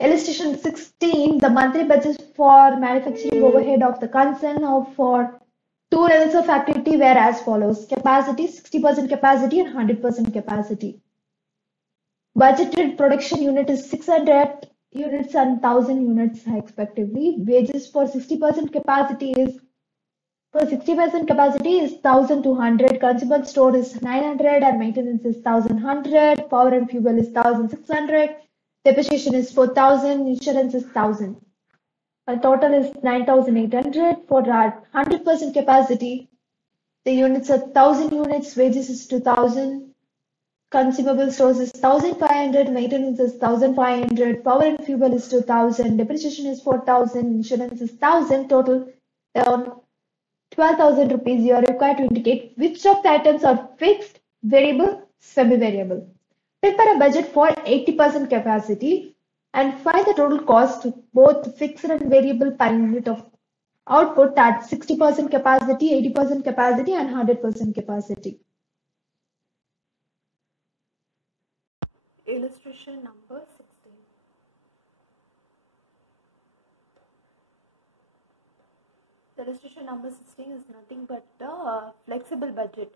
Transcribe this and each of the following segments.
Illustration 16, the monthly budget for manufacturing overhead of the concern of for two levels of activity were as follows. Capacity, 60% capacity and 100% capacity. Budgeted production unit is 600 units and 1000 units respectively. Wages for 60% capacity is 1200, consumer store is 900 and maintenance is 1100, power and fuel is 1600, depreciation is 4000, insurance is 1000. A total is 9800 for that 100% capacity. The units are 1000 units, wages is 2000. Consumable stores is 1500, maintenance is 1500, power and fuel is 2000, depreciation is 4000, insurance is 1000, total around 12,000 rupees. You are required to indicate which of the items are fixed, variable, semi-variable. Prepare a budget for 80% capacity and find the total cost of both fixed and variable per unit of output at 60% capacity, 80% capacity and 100% capacity. Illustration number 16. The illustration number 16 is nothing but the flexible budget.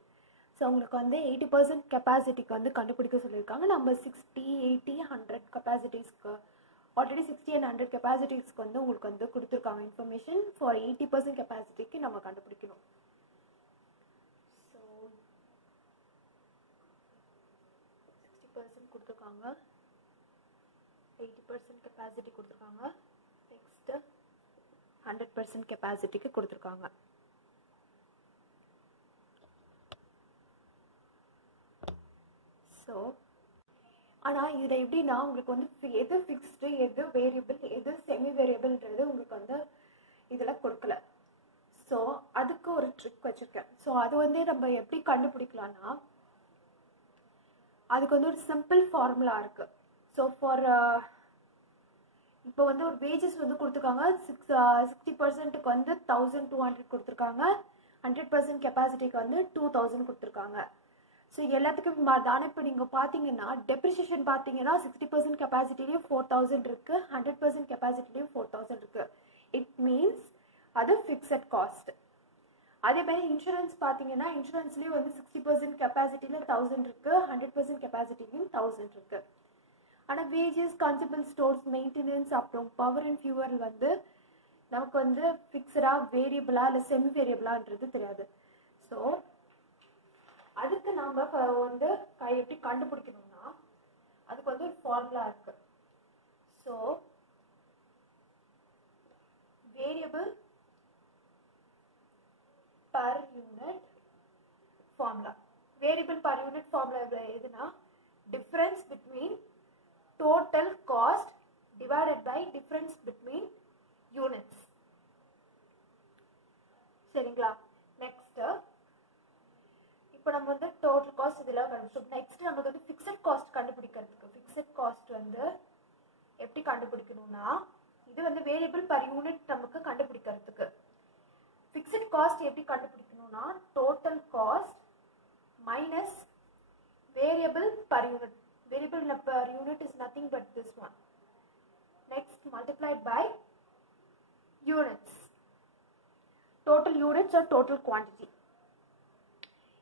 So உங்களுக்கு வந்து 80% கெப்பாசிட்டிக்கு வந்து கண்டுபிடிக்க சொல்லியிருக்காங்க. நம்ம 60, 80, 100 கெப்பாசிட்டிஸ்க்கு already 60 and 100 கெப்பாசிட்டிஸ்க்கு வந்து உங்களுக்கு வந்து கொடுத்துருக்காங்க இன்ஃபர்மேஷன். ஃபார் 80% கெப்பாசிட்டிக்கு நம்ம கண்டுபிடிக்கணும். ஸோ 60% கொடுத்துருக்காங்க, 80% கெப்பாசிட்டி கொடுத்துருக்காங்க, நெக்ஸ்ட் 100% கெப்பாசிட்டிக்கு கொடுத்துருக்காங்க. ஸோ ஆனால் இதில் எப்படின்னா உங்களுக்கு வந்து எது ஃபிக்ஸ்டு, எது வேரியபிள், எது செமி வேரியபிள்ன்றது உங்களுக்கு வந்து இதில் கொடுக்கல. ஸோ அதுக்கு ஒரு ட்ரிக் வச்சுருக்கேன். ஸோ அது வந்து நம்ம எப்படி கண்டுபிடிக்கலான்னா, அதுக்கு வந்து ஒரு சிம்பிள் ஃபார்முலா இருக்குது. ஸோ ஃபார் இப்போ வந்து ஒரு வேஜஸ் வந்து கொடுத்துருக்காங்க. 60%க்கு வந்து 1200 கொடுத்துருக்காங்க, 100% கெப்பாசிட்டிக்கு வந்து 2000 கொடுத்துருக்காங்க. ஸோ எல்லாத்துக்கும் தானே. இப்போ நீங்கள் பார்த்தீங்கன்னா டெப்ரிசியேஷன் பார்த்தீங்கன்னா 60% கெப்பாசிட்டிலையும் 4000 இருக்குது, 100% கெப்பாசிட்டிலையும் 4000 இருக்குது. இட் மீன்ஸ் அது ஃபிக்ஸட் காஸ்ட். அதே மாதிரி இன்சூரன்ஸ் பார்த்தீங்கன்னா இன்சூரன்ஸ்லேயும் வந்து 60% கெப்பாசிட்டியில் 1000 இருக்குது, 100% கெப்பாசிட்டிலையும் 1000 இருக்குது. ஆனால் வேஜஸ், கன்சூமபிள் ஸ்டோர்ஸ், மெயின்டெனன்ஸ், அப்புறம் பவர் அண்ட் ஃபியூவல் வந்து நமக்கு வந்து ஃபிக்ஸடாக, வேரியபிளா இல்லை செமி வேரியபிளான்றது தெரியாது. ஸோ அதுக்கு நாம் வந்து எப்படி கண்டுபிடிக்கணும்னா அதுக்கு வந்து ஒரு ஃபார்முலா இருக்கு. So variable per unit formula. Variable per unit formula எதுனா difference between total cost divided by difference between units. சரிங்களா? நெக்ஸ்ட் இப்போ நம்ம வந்து டோட்டல் காஸ்ட் இதெல்லாம் கண்டுபிடிச்சோம். நெக்ஸ்ட் நமக்கு வந்து ஃபிக்ஸட் காஸ்ட் கண்டுபிடிக்கிறதுக்கு, ஃபிக்ஸட் காஸ்ட் வந்து எப்படி கண்டுபிடிக்கணும்னா இது வந்து வேரியபிள் பர் யூனிட் நமக்கு கண்டுபிடிக்கிறதுக்கு. ஃபிக்ஸட் காஸ்ட் எப்படி கண்டுபிடிக்கணும்னா total cost minus variable per unit. Variable per unit is nothing but this one. Next multiplied by units. Total units or total quantity.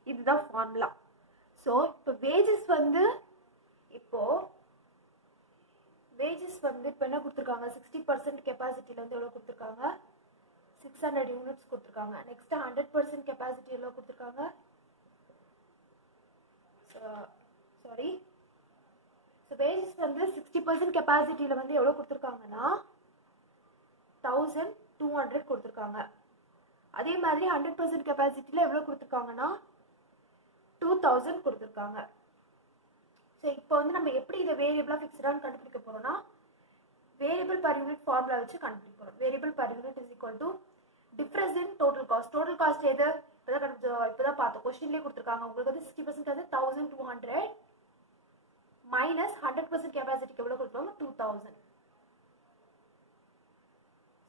இதுதான் ஃபார்முலா. ஸோ இப்போ வேஜஸ் வந்து இப்போ என்ன கொடுத்துருக்காங்க, 60% கெப்பாசிட்டியில் வந்து எவ்வளோ கொடுத்துருக்காங்க, 600 யூனிட்ஸ் கொடுத்துருக்காங்க. நெக்ஸ்ட் 100% கெப்பாசிட்டி எவ்வளோ கொடுத்துருக்காங்க, சாரி வேஜஸ் வந்து 60% கெப்பாசிட்டியில் வந்து எவ்வளோ கொடுத்துருக்காங்கன்னா 1200 கொடுத்துருக்காங்க. அதே மாதிரி 100% கெப்பாசிட்டியில் எவ்வளோ கொடுத்துருக்காங்கன்னா 2000 கொடுத்துருக்காங்க. ஸோ இப்போ வந்து நம்ம எப்படி இதை வேரியபிளாக ஃபிக்ஸ்டான்னு கண்டுபிடிக்க போகிறோம்னா வேரியபிள் பர் யூனிட் ஃபார்முலா வச்சு கண்டுபிடிக்க போகிறோம். Variable per unit is equal to difference in total cost. Total cost எது இப்போதான் பார்த்தோம், கொஸ்டின்லேயே கொடுத்துருக்காங்க. உங்களுக்கு வந்து 60% வந்து 1200 minus 100% capacity எவ்வளவு கொடுப்பாங்க 2000.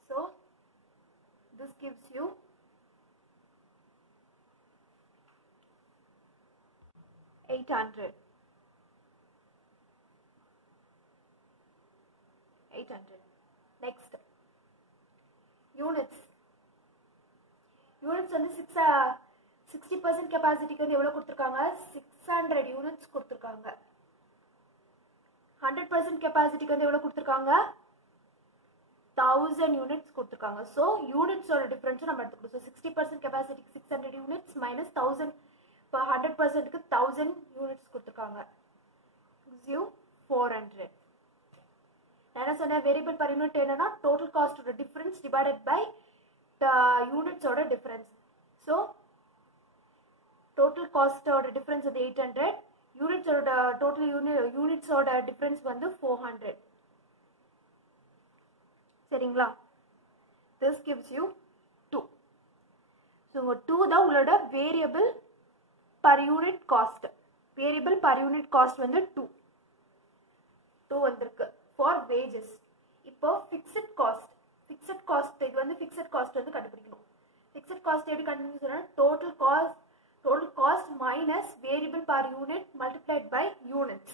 So this gives you 800 800. Next, units. Units வந்து 60% கெபாசிட்டிக்கு வந்து எவ்வளவு கொடுத்திருக்காங்க? 600 யூனிட்ஸ் கொடுத்திருக்காங்க. 100% கெபாசிட்டிக்கு வந்து எவ்வளவு கொடுத்திருக்காங்க? 1000 யூனிட்ஸ் கொடுத்திருக்காங்க. சோ யூனிட்ஸோட டிஃபரன்ஸ் நம்ம எடுத்துக்கணும். சோ 60% கெபாசிட்டிக்கு 600 யூனிட்ஸ் minus 1000 per 100% க்கு 1000 யூனிட்ஸ் கொடுத்திருக்காங்க. gives you 400. நான் என்ன சொன்ன வேரியபிள் per unit என்னன்னா total cost ஓட difference divided by the units ஓட difference. So total cost ஓட difference வந்து 800, units ஓட total units ஓட difference வந்து 400. சரிங்களா? This gives you 2. So 2 தான் உங்களோட variable per unit cost. Variable per unit cost வந்து 2 வந்திருக்கு for wages. இப்போ fixed cost இது வந்து fixed cost வந்து கண்டுபிடிக்கணும். Fixed cost எப்படி கண்டுபிடிக்கணும்னா total cost minus variable per unit multiplied by units.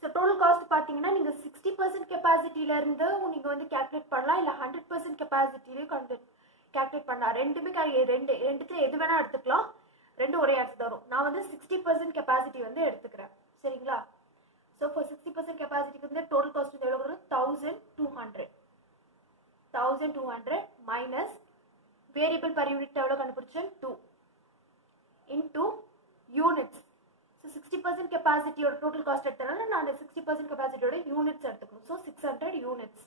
So total cost பாத்தீங்கன்னா நீங்க 60% கெபாசிட்டில இருந்து நீங்க வந்து கால்குலேட் பண்ணலாம், இல்ல 100% கெபாசிட்டிலயும் கால்குலேட் பண்ணலாம். ரெண்டுத்துல எது வேணா எடுத்துக்கலாம், ரெண்டு ஒரே ஆன்சர் வரும். நான் வந்து 60% கெபாசிட்டி வந்து எடுத்துக்கிறேன். சரிங்களா? So for 60% கெபாசிட்டிக்கு வந்து total cost வந்து எவ்வளவு வரும்? 1200 minus variable per unit எவ்வளவு கண்டுபிடிச்சேன்? 2 into units. So 60% கெபாசிட்டியோட total cost எடுத்தனால நான் 60% கெபாசிட்டியோட யூனிட்ஸ் எடுத்துக்கணும். So 600 units.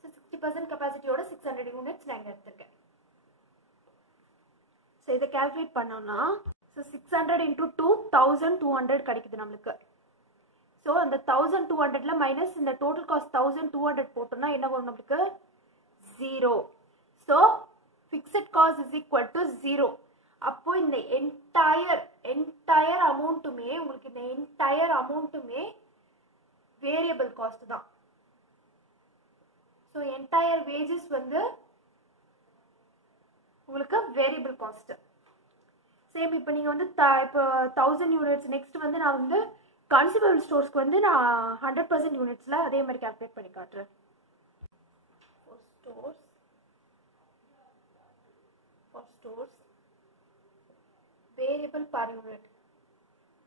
So 60% கெபாசிட்டியோட 600 units நான் இங்க எடுத்துக்கேன். So இத கால்குலேட் பண்ணோம்னா so 600 into 2 1200 கிடைக்குது நமக்கு. So அந்த 1200ல மைனஸ் இந்த total cost 1200 போட்டோம்னா என்ன வரும் நமக்கு? 0. So fixed cost is equal to 0. அப்போ இந்த entire அமௌண்ட்டுமே உங்களுக்கு இந்த entire அமௌண்ட்டுமே வேரியபிள் காஸ்ட் தான். So entire wages வந்து உங்களுக்கு வேரியபிள் காஸ்ட். சேம் இப்போ நீங்க வந்து இப்போ 1000 யூனிட்ஸ் நெக்ஸ்ட் வந்து நான் வந்து கன்சியூமபிள் ஸ்டோர்ஸ்க்கு வந்து நான் 100% யூனிட்ஸ்ல அதே மாதிரி கால்குலேட் பண்ணி காட்டுறேன். For stores variable per unit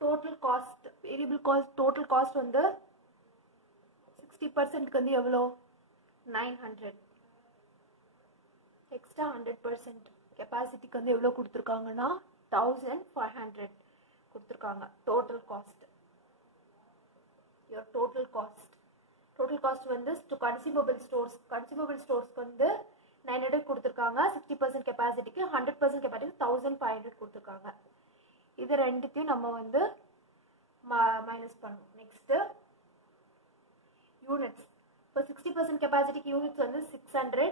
total cost variable cost total cost வந்து 60% க்கு வந்து எவ்வளோ? 900. எக்ஸ்ட்ரா 100% கெபாசிட்டிக்கு வந்து எவ்வளோ கொடுத்துருக்காங்கன்னா 1500 கொடுத்துருக்காங்க. total cost your total cost வந்து consumable stores வந்து 900 கொடுத்திருக்காங்க. 60% கெபாசிட்டிக்கு 100% கெபாசிட்டிக்கு 1500 கொடுத்திருக்காங்க. இது ரெண்டுத்தையும் நம்ம வந்து மைனஸ் பண்ணணும். Next units. இப்போ 60% கெபாசிட்டிக்கு யூனிட்ஸ் வந்து 600,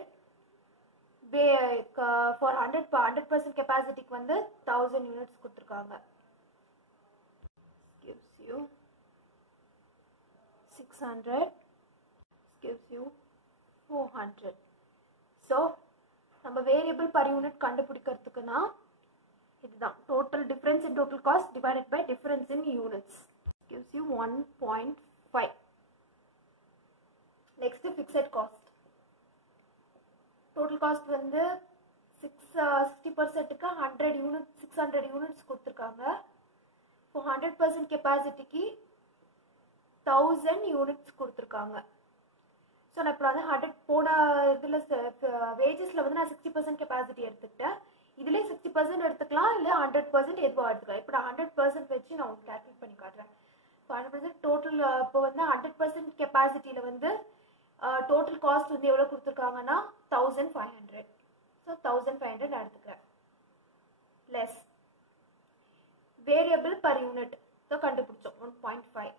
ஃபார் 100% கெபாசிட்டிக்கு வந்து 1000 யூனிட்ஸ் கொடுத்திருக்காங்க. gives you 600 gives you 400. So நம்ம வேரியபிள் per unit கண்டுபிடிக்கிறதுக்குனா இதுதான் total difference in total cost divided by difference in units gives you 1.5. next fixed cost. total cost வந்து 60% க்கு 600 units கொடுத்திருக்காங்க. for 100% கெபாசிட்டிக்கு 1000 units கொடுத்திருக்காங்க. So நான் இப்போ வந்து 100 போன இதில் வேஜஸில் வந்து நான் 60% கெபாசிட்டி எடுத்துக்கிட்டேன். இதுலேயே 60% எடுத்துக்கலாம், இல்லை 100% எதுவாக எடுத்துக்கலாம். இப்போ நான் 100% வச்சு நான் உங்களுக்கு கால்குலேட் பண்ணி காட்டுறேன். இப்போ 100% டோட்டல் இப்போ வந்து 100% கெபாசிட்டியில் வந்து டோட்டல் காஸ்ட் வந்து எவ்வளோ கொடுத்துருக்காங்கன்னா 1500. ஸோ 1500 நான் எடுத்துக்கிறேன். Less variable per unit so கண்டுபிடிச்சோம் 1.5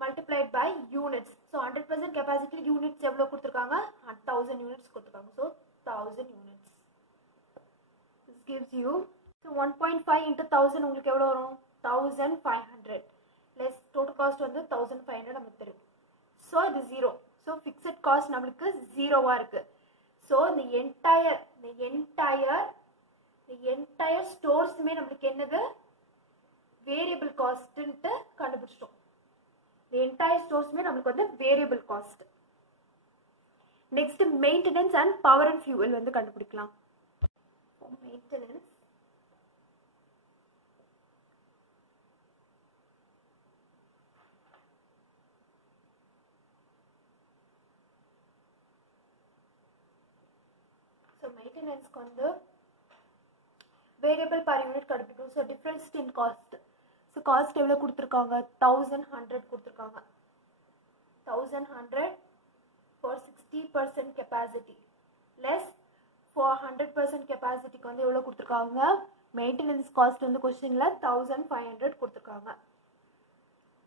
multiplied by units. So 100% capacity units எவ்வளோ கொடுத்திருக்காங்க? 1000 units கொடுத்திருக்காங்க. So 1000 units. This gives you so 1.5 into 1000 உங்களுக்கு எவ்வளோ வரும்? 1500 less total cost வந்து 1500 நமக்கு தெரியும். So இது 0. So fixed cost நம்மளுக்கு 0வா இருக்கு. So the entire stores நம்மளுக்கு என்னது? Variable cost ன்ட்டு கண்டுபிடிச்சிட்டோம். the entire stores மே நமக்கு வந்து variable cost. Next maintenance and power and fuel வந்து கண்டுபிடிக்கலாம். Maintenance maintenance வந்து variable per unit கண்டுபிடிக்கும். So difference in cost. So cost எவ்வளவு கொடுத்திருக்காங்க? 1100 கொடுத்திருக்காங்க. 1100 for 60% capacity less for 100% capacity க்கு வந்து எவ்வளவு கொடுத்திருக்காங்க? Maintenance cost வந்து क्वेश्चनல 1500 கொடுத்திருக்காங்க.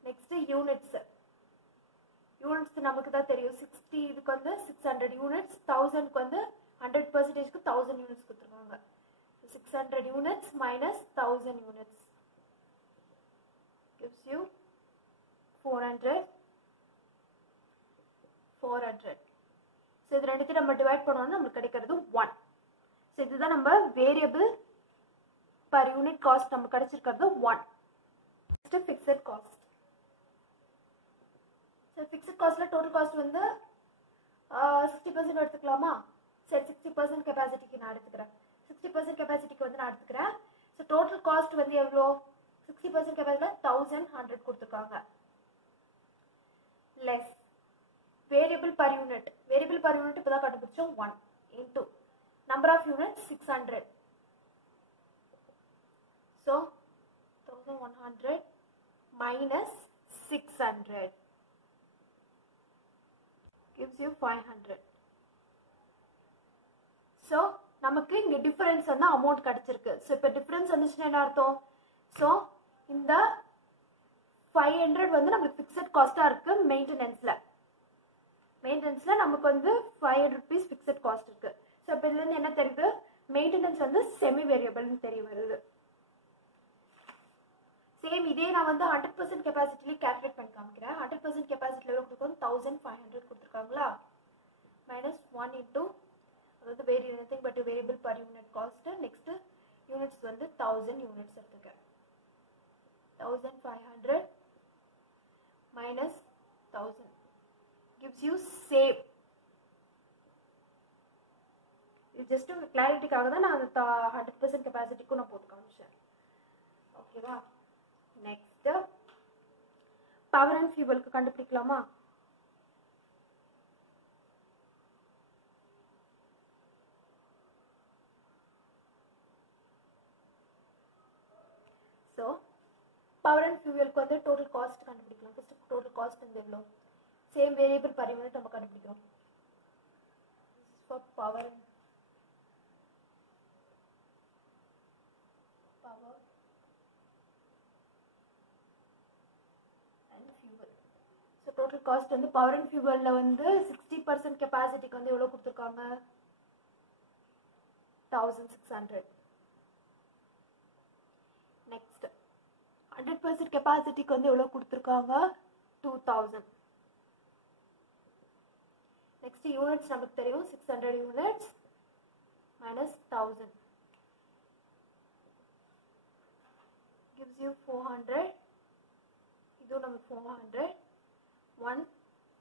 Next units. Units நமக்கு தான் தெரியும். 60 இதுக்கு வந்து 600 units, 1000 க்கு வந்து 100% க்கு 1000 units கொடுத்திருக்காங்க. 600 units minus 1000 units gives you 400. So இது ரெண்டுத்தையும் நம்ம டிவைட் பண்ணோம்னா நமக்கு கிடைக்கிறது 1. So இதுதான் நம்ம வேரியபிள் per unit cost நமக்கு கிடைச்சிருக்கிறது 1. Next fixed cost. So fixed costல total cost வந்து 60% எடுத்துக்கலாமா? சரி 60% கெபாசிட்டிக்கு நான் எடுத்துக்கிறேன். 60% கெபாசிட்டிக்கு வந்து நான் எடுத்துக்கிறேன். So total cost வந்து எவ்வளோ? 60% கெபாசிட்டில 1100 கொடுத்துருக்காங்க. Less variable per unit. Variable per unit இப்பதான் கண்டுபிடிச்சோம் 1 into number of units 600. So 1100 minus 600 gives you 500. So நமக்கு இங்க difference வந்து amount கிடைச்சிருக்கு. So இப்ப difference வந்துச்சுன்னா என்ன அர்த்தம்? So இந்த 500 வந்து நமக்கு fixed cost-ஆ இருக்கு maintenance-ல. Maintenance-ல நமக்கு வந்து 500 rupees fixed cost இருக்கு. So இப்ப இதுல இருந்து என்ன தெரியுது? Maintenance வந்து semi variable னு தெரிய வருது. சேம் இதே நான் வந்து 100% கெபாசிட்டில கால்குலேட் பண்ணி காமிக்கிறேன். 100% கெபாசிட்டில எவ்வளவு கொடுத்திருக்காங்க? 1500 கொடுத்திருக்காங்களா? minus 1 into அதாவது வேற nothing but variable per unit cost. Next units வந்து 1000 units எடுத்துக்கேன். 1500 minus 1000 gives you same. இது just ஒரு கிளாரிட்டிக்காக தான் நான் 100% கெபாசிட்டிக்கு நான் போட்டு காமிச்சேன். ஓகேவா? Next power and fuel க்கு கண்டுபிடிக்கலாமா? So power and fuel க்கு வந்து total cost கண்டுபிடிக்கலாம். First total cost வந்து எவ்வளவு? Same variable per unit நம்ம கண்டுபிடிக்கிறோம். For power and fuel. So total cost வந்து power and fuel ல வந்து 60% கெபாசிட்டிக்கு வந்து எவ்வளவு கொடுத்திருக்காங்க? 1600. Next 100% கெபாசிட்டிக்கு வந்து எவ்வளவு கொடுத்திருக்காங்க? 2000. Next units நமக்கு தெரியும் 600 units minus 1000 gives you 400. இது நமக்கு 400. 1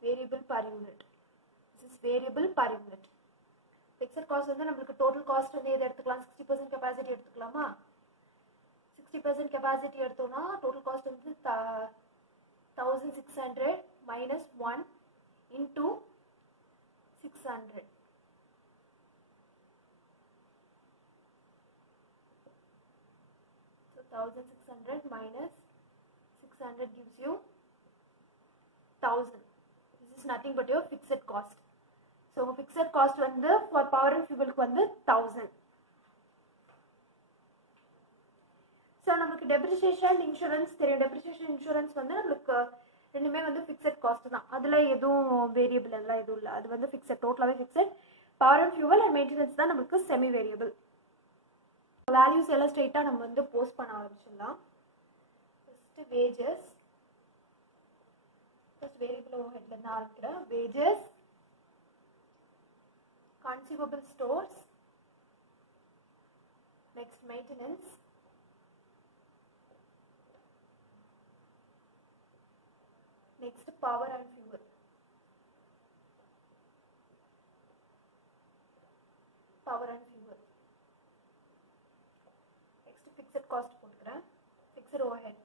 variable per unit. This is variable per unit. Fixed cost வந்து நமக்கு total cost வந்து எது எடுத்துக்கலாம்? 60% capacity எடுத்துக்கலாமா? 60% capacity எடுத்தோம்னா total cost வந்து 1600 minus 1 into 600. So 1600 minus 600 gives you 1000. This is nothing but your fixed cost. So fixed cost வந்து for power and fuel க்கு வந்து 1000. So நமக்கு depreciation insurance தெரியும். depreciation insurance வந்து நமக்கு ரெண்டுமே வந்து fixed cost தான். அதுல எதுவும் variable எல்லாம் எதுவும் இல்ல. அது வந்து fixed, டோட்டலாவே fixed. power and fuel and maintenance தான் நமக்கு semi variable. values எல்லாம் ஸ்ட்ரைட்டா நம்ம வந்து போஸ்ட் பண்ண ஆரம்பிச்சிடலாம். First wages. First variable overhead ல இருந்து ஆரம்பிக்கிறேன். wages, consumable stores, next maintenance, next power and fuel. Power and fuel. Next fixed cost போட்டுக்கிறேன். Fixed overhead.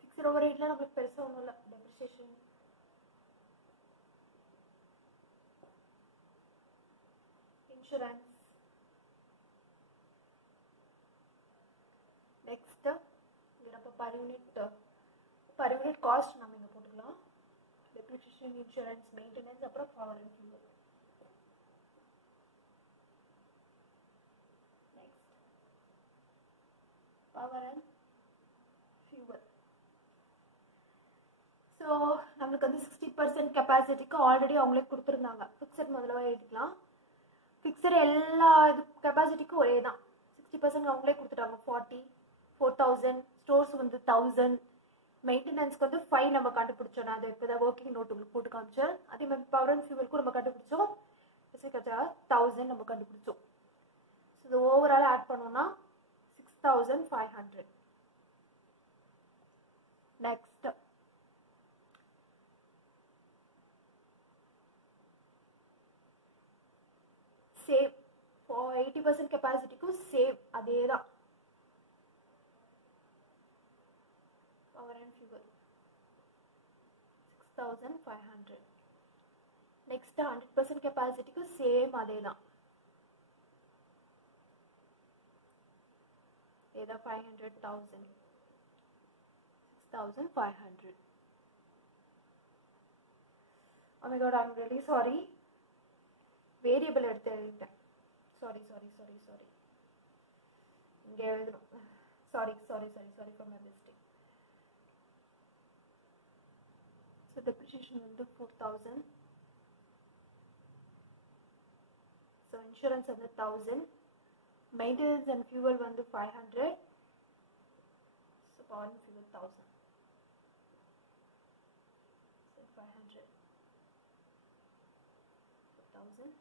Fixed overheadல நமக்கு பெருசா ஒண்ணும் இல்ல. Depreciation. Insurance. Next இங்க நம்ம per unit cost நம்ம இங்க போட்டுக்கலாம். Depreciation, insurance, maintenance, அப்புறம் power and fuel. Next power and fuel. So நமக்கு வந்து 60% கெபாசிட்டிக்கு ஆல்ரெடி அவங்களே கொடுத்துருந்தாங்க. ஃபிக்ஸட் முதல்ல எழுதிக்கலாம். ஃபிக்ஸட் எல்லா இது கெபாசிட்டிக்கும் ஒரே தான். 60% அவங்களே கொடுத்துட்டாங்க. 40,000 ஸ்டோர்ஸ் வந்து 1000. மெயின்டெனன்ஸ்க்கு வந்து 5 நம்ம கண்டுபிடிச்சோம். நான் அது இப்போ ஒர்க்கிங் நோட் உங்களுக்கு போட்டு காமிச்சேன். அதே மாதிரி பவர் அண்ட் ஃபியூவலுக்கும் நம்ம கண்டுபிடிச்சோம். 1000 நம்ம கண்டுபிடிச்சோம். ஸோ இது ஓவரால் ஆட் பண்ணோம்னா 6500. நெக்ஸ்ட் சேவ் ஃபார் 80% கெபாசிட்டிக்கும் சேவ் அதே தான். Power and fuel 6500. Next 100% கெபாசிட்டிக்கு சேம் அதே தான். ஏதா 500,000 6500. Oh my god, I'm really sorry. Variable எடுத்து எழுதிட்டேன். Sorry. இங்க எழுதணும். Sorry for my mistake. So depreciation வந்து 4000. So insurance வந்து 1000. Maintenance and fuel வந்து 500. So power and fuel 1000. So 500. 1000.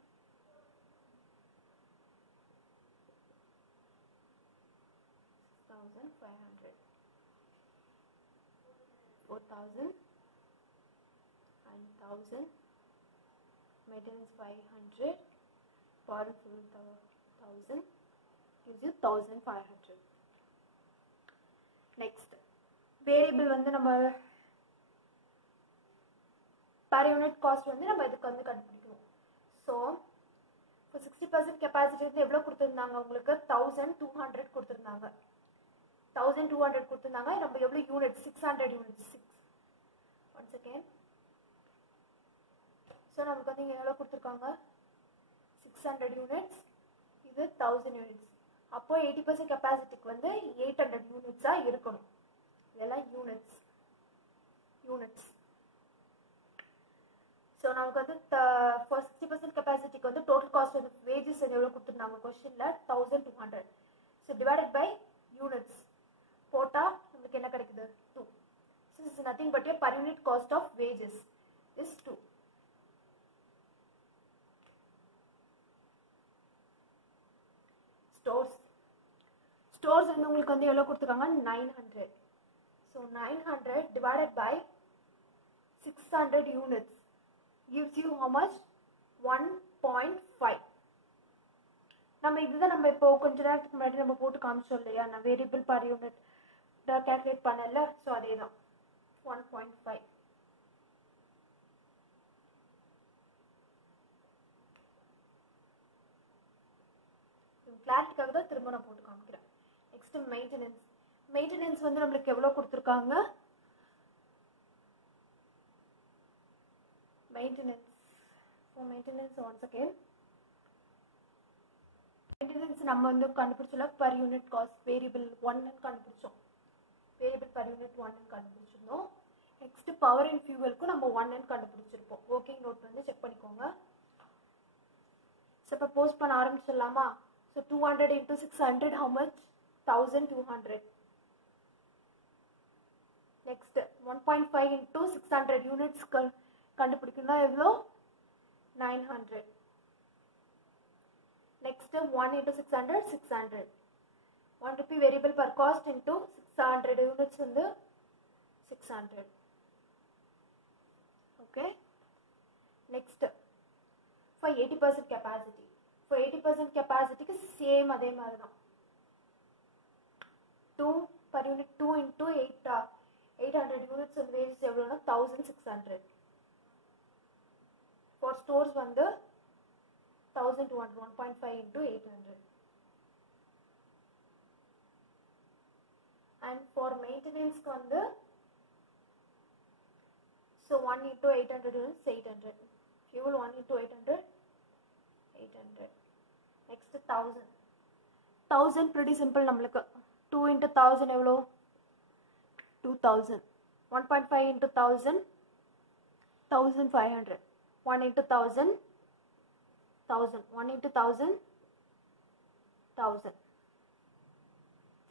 6500. 4000. 1000. Maintenance 500. Power and fuel 1000. Gives you 1500. Next variable வந்து நம்ம per unit cost வந்து நம்ம இதுக்கு வந்து கண்டுபிடிக்கணும். So for 60% capacity வந்து எவ்வளவு கொடுத்திருந்தாங்க உங்களுக்கு? 1200 கொடுத்திருந்தாங்க. 1200 கொடுத்திருந்தாங்க. நம்ம எவ்வளவு unit? 600 units. Once again, so நமக்கு வந்து இங்க எவ்வளவு கொடுத்திருக்காங்க? 600 யூனிட்ஸ். இது 1000 யூனிட்ஸ். அப்போ 80% கெபாசிட்டிக்கு வந்து 800 யூனிட்ஸா இருக்கணும். இதெல்லாம் யூனிட்ஸ். ஸோ நமக்கு வந்து for 60% கெபாசிட்டிக்கு வந்து டோட்டல் காஸ்ட் வந்து வேஜஸ் எவ்வளோ கொடுத்துருந்தாங்க கொஸ்டின்ல? 1200. ஸோ டிவைடட் பை யூனிட்ஸ் போட்டால் நமக்கு என்ன கிடைக்குது? 2. So this is nothing but a per unit cost of wages is 2. Stores வந்து உங்களுக்கு வந்து எவ்வளவு கொடுத்துருக்காங்க? 900. So 900 divided by 600 units gives you how much? 1.5. நம்ம இதுதான் நம்ம இப்போ கொஞ்ச நேரத்துக்கு முன்னாடி நம்ம போட்டு காமிச்சோம் இல்லையா? நான் வேரியபிள் பர் யூனிட் கால்குலேட் பண்ணல. ஸோ அதே தான் 1.5. கிளாரிட்டிக்காக தான் திரும்ப நான் போட்டு காமிக்கிறேன். நெக்ஸ்ட் மெயின்டெனன்ஸ் வந்து நம்மளுக்கு எவ்வளவு கொடுத்துருக்காங்க? மெயின்டெனன்ஸ் once again, மெயின்டெனன்ஸ் நம்ம வந்து கண்டுபிடிச்சோம்ல பர் யூனிட் காஸ்ட் வேரியபிள் 1 கண்டுபிடிச்சோம். வேரியபிள் பர் யூனிட் 1 கண்டுபிடிச்சிருந்தோம். நெக்ஸ்ட் பவர் அண்ட் ஃபியூவலுக்கும் நம்ம 1 கண்டுபிடிச்சிருப்போம். ஒர்க்கிங் நோட் வந்து செக் பண்ணிக்கோங்க. ஸோ இப்போ போஸ்ட் பண்ண ஆரம்பிச்சிடலாமா? So 200 into 600 how much? 1200. Next 1.5 into 600 units கண்டுபிடிக்கணும்னா எவ்வளோ? 900. Next 1 into 600 600. 1 rupee variable per cost into 600 units வந்து 600. Next, for 80% capacity. For 80% capacity, same அதே மாதிரி தான். 2 per unit 2 into 800 units and wages எவ்வளோனா 1600. For stores வந்து 1200, 1.5 into 800. And for maintenance வந்து so 1 into 800 units 800. Fuel 1 into 800 800. Next 1000 pretty simple நம்மளுக்கு 2 into 1000 எவ்வளோ 2000. 1.5 into 1000 1500. 1 into 1000 1000. 1 into 1000 1000.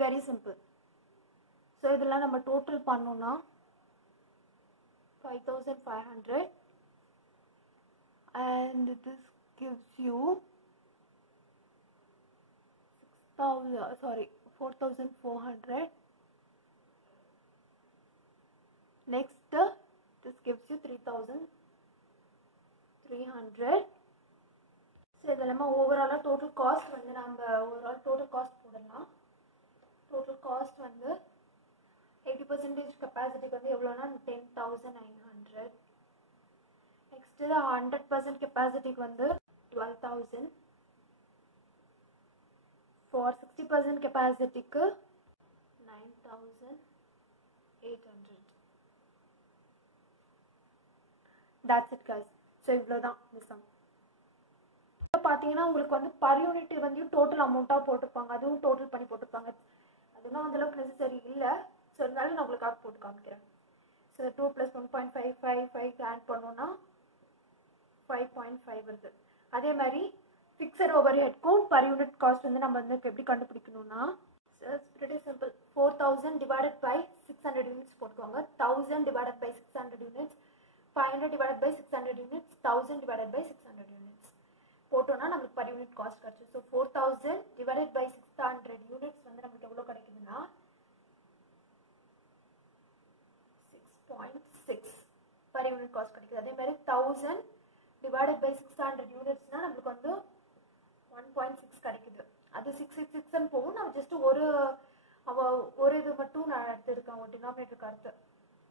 Very simple. So இதெல்லாம் நம்ம total பண்ணோம்னா 5500 and this gives you 4400. Next this gives you 3300. So இதெல்லாம் overall total cost வந்து நம்ம overall total cost போடலாம். Total cost வந்து 80% capacity வந்து எவ்வளோனா 10900. Next 100% capacity வந்து 12000. For 60% capacity க்கு 9800. That's it guys. So இவ்வளோதான் இந்த sum. பார்த்தீங்கன்னா உங்களுக்கு வந்து per unit வந்து total amount-ஆ போட்டுப்பாங்க, அதுவும் total பண்ணி போட்டுப்பாங்க. அதுவும் அந்த அளவுக்கு necessary இல்லை. ஸோ அதனால நான் உங்களுக்காக போட்டு காமிக்கிறேன். ஸோ 2 + 1.5 ஆட் பண்ணோன்னா 5.5 வருது. அதே மாதிரி ஃபிக்ஸட் ஓவர் ஹெட்க்கும் பர் யூனிட் காஸ்ட் வந்து நம்ம வந்து எப்படி கண்டுபிடிக்கணும்னா pretty simple. 4000 divided by 600 units போட்டுக்கோங்க. 1000 divided by 600 units, 500 divided by 600 units, 1000 divided by 600 units போட்டோம்னா நமக்கு பர் யூனிட் காஸ்ட் கிடைச்சு. ஸோ 4000 divided by 600 units வந்து நமக்கு எவ்வளோ கிடைக்குதுன்னா 6.6 per unit cost கிடைக்குது. அதே மாதிரி 1000 divided by 600 unitsனா நமக்கு வந்து 1.6 கிடைக்குது. அது 666 போகும். நான் ஜஸ்ட் ஒரு இது மட்டும் நான் எடுத்துருக்கேன், ஒரு டினாமினேட்டருக்கு அடுத்து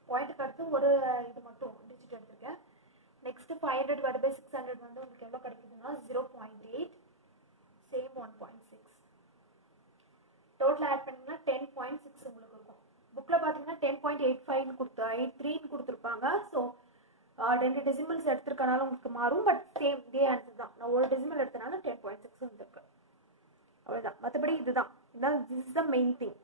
பாயிண்ட்டுக்கு அடுத்து ஒரு இது மட்டும் டிஜிட் எடுத்திருக்கேன். நெக்ஸ்ட் 500 divided by 600 வந்து உங்களுக்கு எவ்வளோ கிடைக்குதுன்னா 0.8, சேம் 1.6. டோட்டல் ஆட் பண்ணிங்கன்னா 10.6 உங்களுக்கு இருக்கும். புக்கில் பார்த்தீங்கன்னா 10.85 83 கொடுத்துருப்பாங்க. ஸோ 2 டெசிமல்ஸ் எடுத்துருக்கனால உங்களுக்கு மாறும், பட் சேம் இதே ஆன்சர் தான். நான் ஒரு டெசிமல் எடுத்தனால 10.6 வந்துருக்கு. அவ்வளோதான். மற்றபடி இதுதான். This is the main thing.